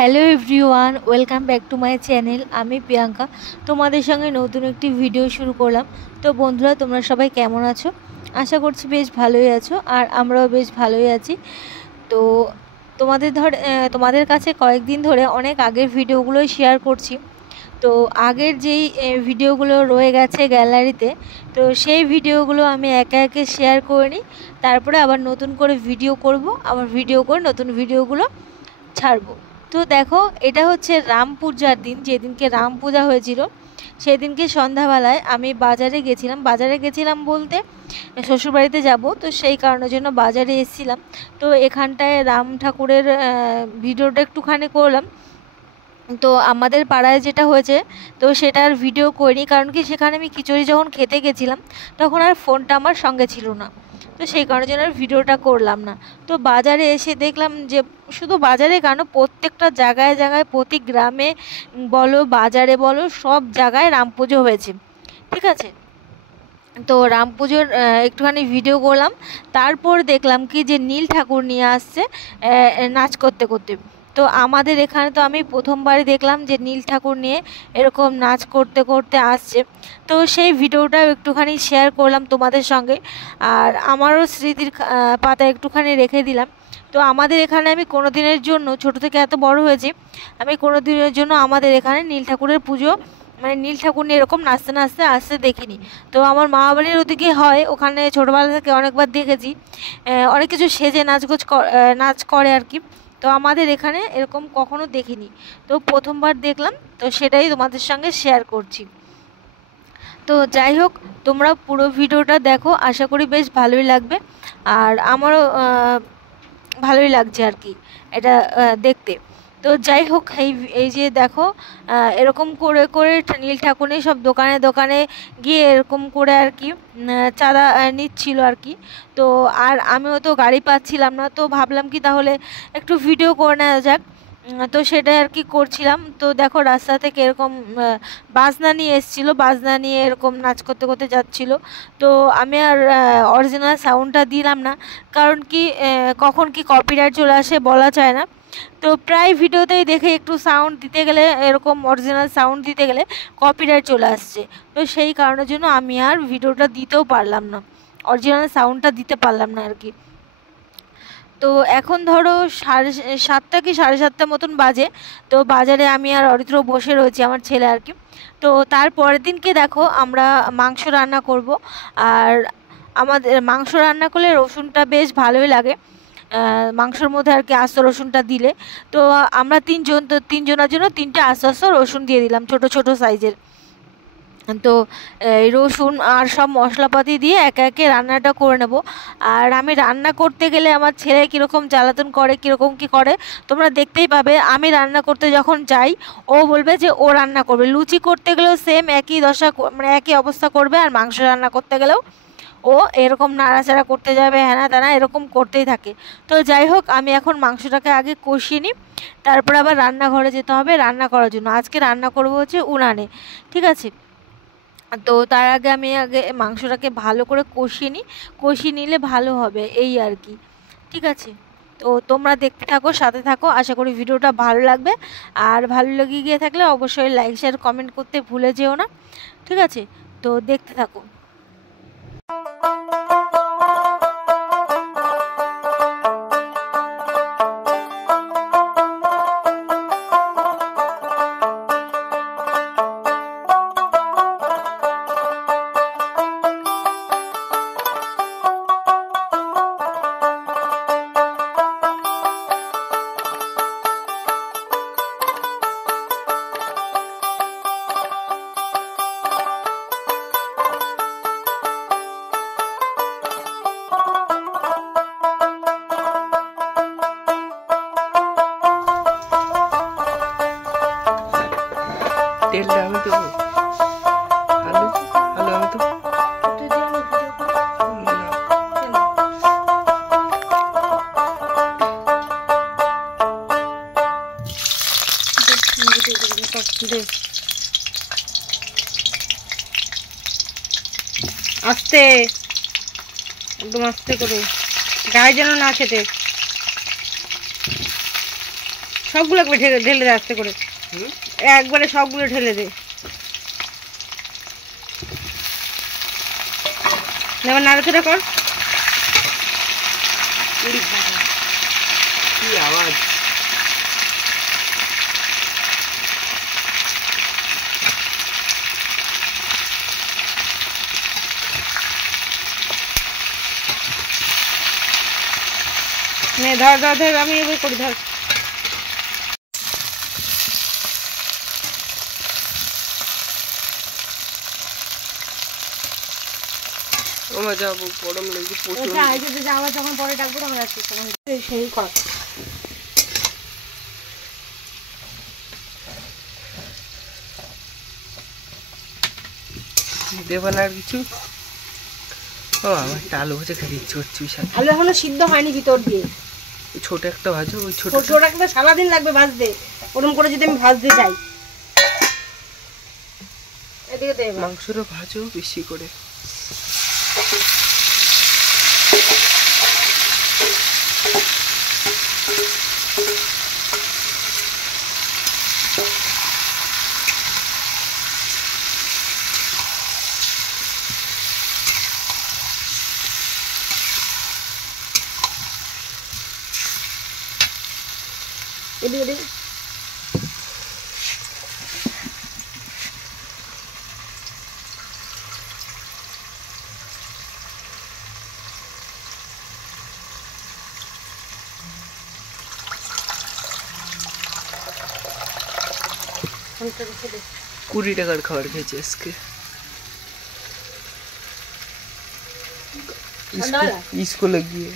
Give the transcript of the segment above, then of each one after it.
Hello everyone, welcome back to my channel. আমি প্রিয়াঙ্কা, তোমাদের সঙ্গে নতুন একটি ভিডিও শুরু করলাম। তো বন্ধুরা, তোমরা সবাই কেমন আছো? আশা করছি বেশ ভালোই আছো, আর আমরাও বেশ ভালোই আছি। তো তোমাদের কাছে কয়েকদিন ধরে অনেক আগের ভিডিওগুলোই শেয়ার করছি। তো আগের যেই ভিডিওগুলো রয়ে গেছে গ্যালারিতে, তো সেই ভিডিওগুলো আমি একে একে শেয়ার করে নিই। তারপরে আবার নতুন করে ভিডিও করব, আবার ভিডিও করে নতুন ভিডিওগুলো ছাড়বো। তো দেখো, এটা হচ্ছে রাম পূজার দিন, যেদিনকে রাম পূজা হয়েছিল। সেদিনকে সন্ধ্যাবেলায় আমি বাজারে গেছিলাম বলতে শ্বশুরবাড়িতে যাব, তো সেই কারণের জন্য বাজারে এসেছিলাম। তো এখানটায় রাম ঠাকুরের ভিডিওটা একটুখানি করলাম। তো আমাদের পাড়ায় যেটা হয়েছে, তো সেটার ভিডিও করিনি, কারণ কি সেখানে আমি খিচুড়ি যখন খেতে গেছিলাম তখন আর ফোনটা আমার সঙ্গে ছিল না। তো সেই কারণের জন্য আর ভিডিওটা করলাম না। তো বাজারে এসে দেখলাম যে শুধু বাজারে কেন, প্রত্যেকটা জায়গায় জায়গায়, প্রতি গ্রামে বলো বাজারে বলো, সব জায়গায় রাম পুজো হয়েছে। ঠিক আছে, তো রাম পুজোর একটুখানি ভিডিও করলাম। তারপর দেখলাম কি যে নীল ঠাকুর নিয়ে আসছে নাচ করতে করতে। তো আমাদের এখানে তো আমি প্রথমবারই দেখলাম যে নীল ঠাকুর নিয়ে এরকম নাচ করতে করতে আসছে। তো সেই ভিডিওটাও একটুখানি শেয়ার করলাম তোমাদের সঙ্গে, আর আমারও স্মৃতির পাতা একটুখানি রেখে দিলাম। তো আমাদের এখানে আমি কোনো দিনের জন্য, ছোটো থেকে এত বড় হয়েছি, আমি কোনো দিনের জন্য আমাদের এখানে নীল ঠাকুরের পুজো, মানে নীল ঠাকুর নিয়ে এরকম নাচতে নাচতে আসতে দেখিনি। তো আমার মা বাড়ির ওদিকে হয়, ওখানে ছোটোবেলা থেকে অনেকবার দেখেছি, অনেক কিছু সেজে নাচ করে আর কি। তো আমাদের এখানে এরকম কখনো দেখিনি, তো প্রথমবার দেখলাম, তো সেটাই তোমাদের সঙ্গে শেয়ার করছি। তো যাই হোক, তোমরা পুরো ভিডিওটা দেখো, আশা করি বেশ ভালোই লাগবে। আর আমারও ভালোই লাগছে আর কি এটা দেখতে। তো যাই হোক, এই যে দেখো, এরকম করে করে নীল ঠাকুর সব দোকানে দোকানে গিয়ে এরকম করে আর কি চাঁদা নিচ্ছিল আর কি। তো আর আমিও তো গাড়ি পাচ্ছিলাম না, তো ভাবলাম কি তাহলে একটু ভিডিও করে নেওয়া যাক। তো সেটাই আর কি করছিলাম। তো দেখো, রাস্তা থেকে এরকম বাজনা নিয়ে এসেছিলো, বাজনা নিয়ে এরকম নাচ করতে করতে যাচ্ছিলো। তো আমি আর অরিজিনাল সাউন্ডটা দিলাম না, কারণ কি কখন কি কপিরাইট চলে আসে বলা যায় না। তো প্রায় ভিডিওতেই দেখে একটু সাউন্ড দিতে গেলে, এরকম অরিজিনাল সাউন্ড দিতে গেলে কপিরাইট চলে আসছে। তো সেই কারণের জন্য আমি আর ভিডিওটা দিতেও পারলাম না, অরিজিনাল সাউন্ডটা দিতে পারলাম না আর কি। তো এখন ধরো 7:30 কি 7:30 মতন বাজে। তো বাজারে আমি আর অরিত্র বসে রয়েছি, আমার ছেলে আর কি। তো তারপরের দিনকে দেখো, আমরা মাংস রান্না করব। আর আমাদের মাংস রান্না করলে রসুনটা বেশ ভালোই লাগে, মাংসের মধ্যে আর কি আস্ত রসুনটা দিলে। তো আমরা তিনজনের জন্য 3টে আস্ত আস্ত রসুন দিয়ে দিলাম, ছোট ছোট সাইজের। তো এই রসুন আর সব মশলাপাতি দিয়ে একে একে রান্নাটা করে নেব। আর আমি রান্না করতে গেলে আমার ছেলে কীরকম জ্বালাতন করে, কীরকম কী করে তোমরা দেখতেই পাবে। আমি রান্না করতে যখন যাই, ও বলবে যে ও রান্না করবে। লুচি করতে গেলেও সেম একই দশা, মানে একই অবস্থা করবে। আর মাংস রান্না করতে গেলেও ও এরকম নাড়াচাড়া করতে যাবে, হ্যানা ত্যানা এরকম করতেই থাকে। তো যাই হোক, আমি এখন মাংসটাকে আগে কষিয়ে নিই, তারপর আবার রান্নাঘরে যেতে হবে রান্না করার জন্য। আজকে রান্না করব হচ্ছে উনানে, ঠিক আছে। তো তার আগে আমি মাংসটাকে ভালো করে কষিয়ে নিই, কষিয়ে নিলে ভালো হবে এই আর কি, ঠিক আছে। তো তোমরা দেখতে থাকো, সাথে থাকো, আশা করি ভিডিওটা ভালো লাগবে। আর ভালো লেগে গিয়ে থাকলে অবশ্যই লাইক শেয়ার কমেন্ট করতে ভুলে যেও না, ঠিক আছে। তো দেখতে থাকো। তেলটা আমি দেবো, আলু আলু আমি তো আস্তে, একদম আস্তে করে, গায়ে যেন না খেতে। সবগুলো একবার ঢেলে দে আস্তে করে, একবারে সবগুলো ঢেলে দে। এবার নাড়াচাড়া কর। কি আওয়াজ! ধর ধর ধর, আমি এবার করি, ধর। আমার যাবো, গরম লেগে প্রচুর। যাওয়া যখন পরে ডাকবো তখন আসছি, সেই কর। দেবা না আর কিছু? ও আমার আলু ভাজা খেতে ইচ্ছে করছে বিশাল। আলু এখনো সিদ্ধ হয়নি ভিতর দিয়ে। ছোট একটা ভাজো, ওই ছোট একটা সারাদিন লাগবে ভাজতে, ওরকম করে যদি আমি ভাজতে চাই। এদিকে দে, মাংসটা ভাজো বেশি করে। এদিকে $20 খাবার খেয়েছি আজকে। স্কুলে গিয়ে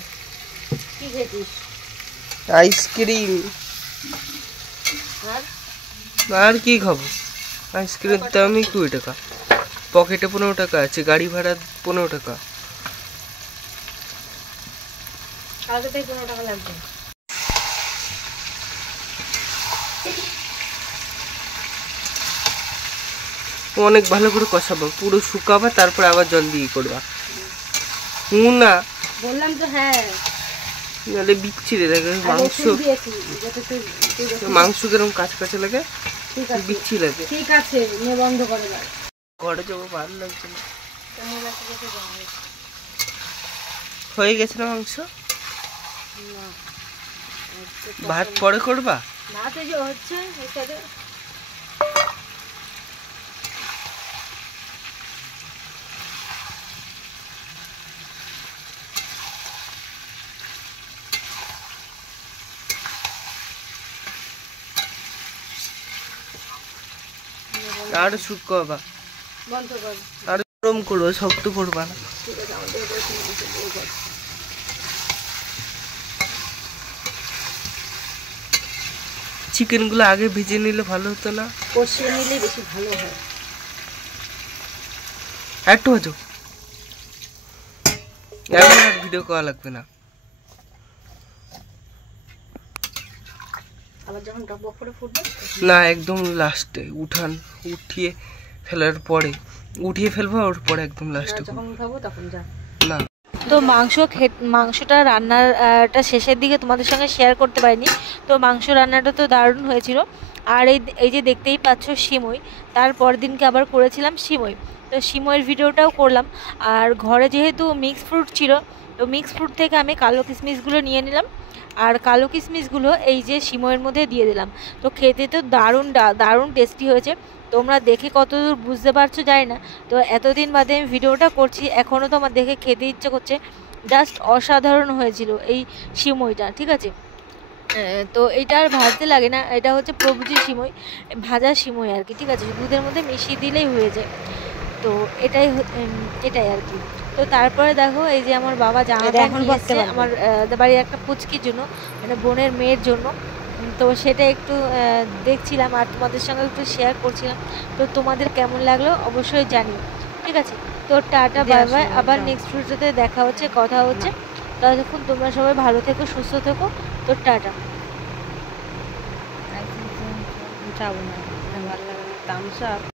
কি খেয়েছিস? আইসক্রিম। আর কি খাবো? আইসক্রিমের দামই $20, পকেটে $15 আছে, গাড়ি ভাড়া $15। $15 লাগবে। অনেক ভালো করে কষাবো, পুরো শুকাবা, তারপর আবার জল দিয়ে করবা। না বললাম তো, হ্যাঁ নাহলে বিচ্ছিরে লাগে মাংস। মাংস কিরকম কাছে কাছে লাগে, বিচ্ছি লাগে। ঠিক আছে, বন্ধ করে দাও। ঘরে যাবো, ভালো লাগছে না। হয়ে গেছে না মাংস? ভাত পরে করবা? ভাত এই যে হচ্ছে এখানে। আর শুকাবা, আর গরম করো, শক্ত করবা না। চিকেন গুলো আগে ভেজে নিলে ভালো হতো না? কষিয়ে নিলে বেশি ভালো হয়। একটু ভাজো, এখন আর ভিডিও করা লাগবে না। না, একদম লাস্টে উঠিয়ে ফেলার পরে, উঠিয়ে ফেলবো, ওর পরে একদম লাস্টে না। তো মাংসটা রান্নাটা শেষের দিকে তোমাদের সঙ্গে শেয়ার করতে পারিনি। তো মাংস রান্নাটা তো দারুণ হয়েছিল। আর এই যে দেখতেই পাচ্ছ সিমই, তারপর দিনকে আবার করেছিলাম সিমই। তো সিমইয়ের ভিডিওটাও করলাম। আর ঘরে যেহেতু মিক্স ফ্রুট ছিল, তো মিক্স ফ্রুট থেকে আমি কালো কিশমিশগুলো নিয়ে নিলাম, আর কালো কিশমিশগুলো এই যে সিমইয়ের মধ্যে দিয়ে দিলাম। তো খেতে তো দারুণ টেস্টি হয়েছে। তোমরা দেখে কতদূর বুঝতে পারছো জানি না। তো এতদিন বাদে আমি ভিডিওটা করছি, এখনও তো আমার দেখে খেতে ইচ্ছে করছে। জাস্ট অসাধারণ হয়েছিল এই সিমইটা, ঠিক আছে। তো এটা আর ভাজতে লাগে না, এটা হচ্ছে প্রভুজি সিমই, ভাজা সিমই আর কি, ঠিক আছে। দুধের মধ্যে মিশিয়ে দিলেই হয়ে যায়। তো এটাই আর কি। তো তারপরে দেখো, এই যে আমার বাবা জামা প্যান্ট নিয়েছে আমার বাড়ির একটা পুচকির জন্য, মানে বোনের মেয়ের জন্য। তো সেটা একটু দেখছিলাম আর তোমাদের সঙ্গে একটু শেয়ার করছিলাম। তো তোমাদের কেমন লাগলো অবশ্যই জানিও, ঠিক আছে। তো টাটা, বাই বাই, আবার নেক্সট ভিডিওতে দেখা হচ্ছে, কথা হচ্ছে। ততক্ষণ তোমরা সবাই ভালো থেকো, সুস্থ থেকো। তো টাটা। যাবো না, ভালো লাগে না।